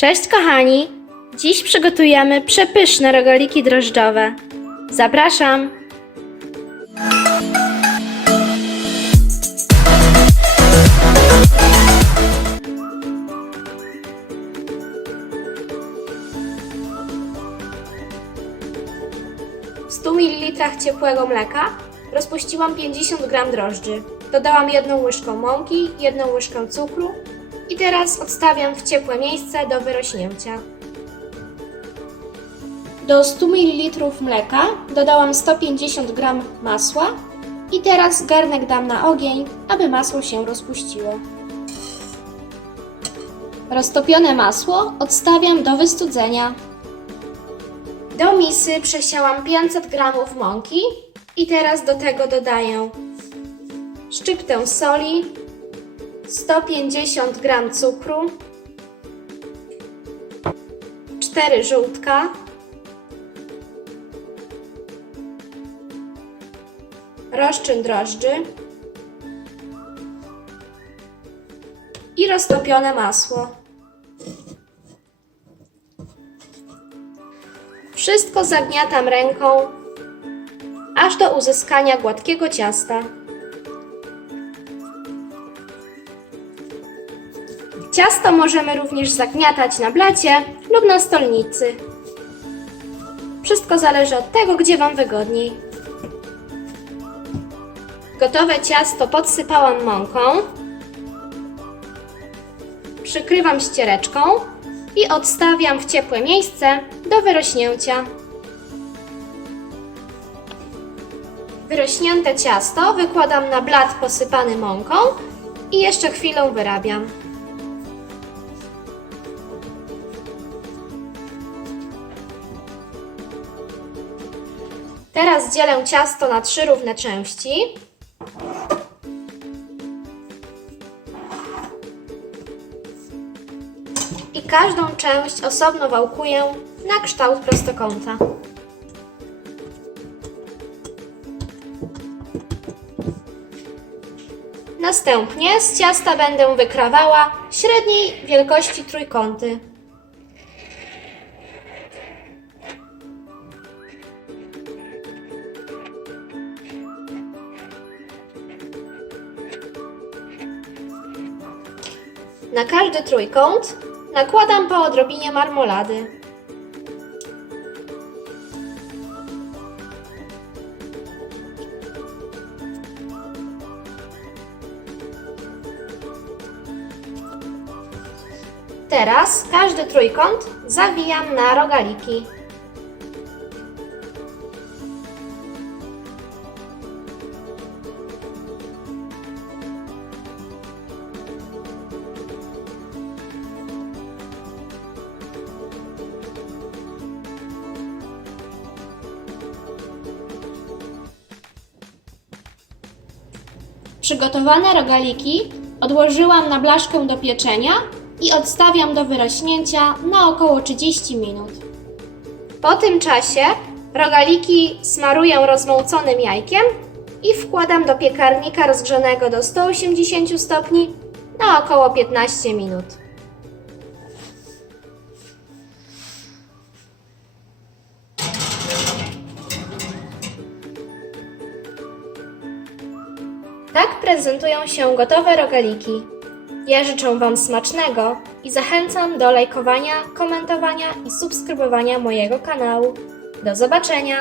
Cześć kochani! Dziś przygotujemy przepyszne rogaliki drożdżowe. Zapraszam! W 100 ml ciepłego mleka rozpuściłam 50 g drożdży. Dodałam jedną łyżką mąki, jedną łyżkę cukru i teraz odstawiam w ciepłe miejsce do wyrośnięcia. Do 100 ml mleka dodałam 150 g masła i teraz garnek dam na ogień, aby masło się rozpuściło. Roztopione masło odstawiam do wystudzenia. Do misy przesiałam 500 g mąki i teraz do tego dodaję szczyptę soli, 150 g cukru, 4 żółtka, rozczyn drożdży i roztopione masło. Wszystko zagniatam ręką, aż do uzyskania gładkiego ciasta. Ciasto możemy również zagniatać na blacie lub na stolnicy. Wszystko zależy od tego, gdzie Wam wygodniej. Gotowe ciasto podsypałam mąką. Przykrywam ściereczką i odstawiam w ciepłe miejsce do wyrośnięcia. Wyrośnięte ciasto wykładam na blat posypany mąką i jeszcze chwilę wyrabiam. Teraz dzielę ciasto na trzy równe części. I każdą część osobno wałkuję na kształt prostokąta. Następnie z ciasta będę wykrawała średniej wielkości trójkąty. Na każdy trójkąt nakładam po odrobinie marmolady. Teraz każdy trójkąt zawijam na rogaliki. Przygotowane rogaliki odłożyłam na blaszkę do pieczenia i odstawiam do wyrośnięcia na około 30 minut. Po tym czasie rogaliki smaruję rozmąconym jajkiem i wkładam do piekarnika rozgrzanego do 180 stopni na około 15 minut. Tak prezentują się gotowe rogaliki. Ja życzę Wam smacznego i zachęcam do lajkowania, komentowania i subskrybowania mojego kanału. Do zobaczenia!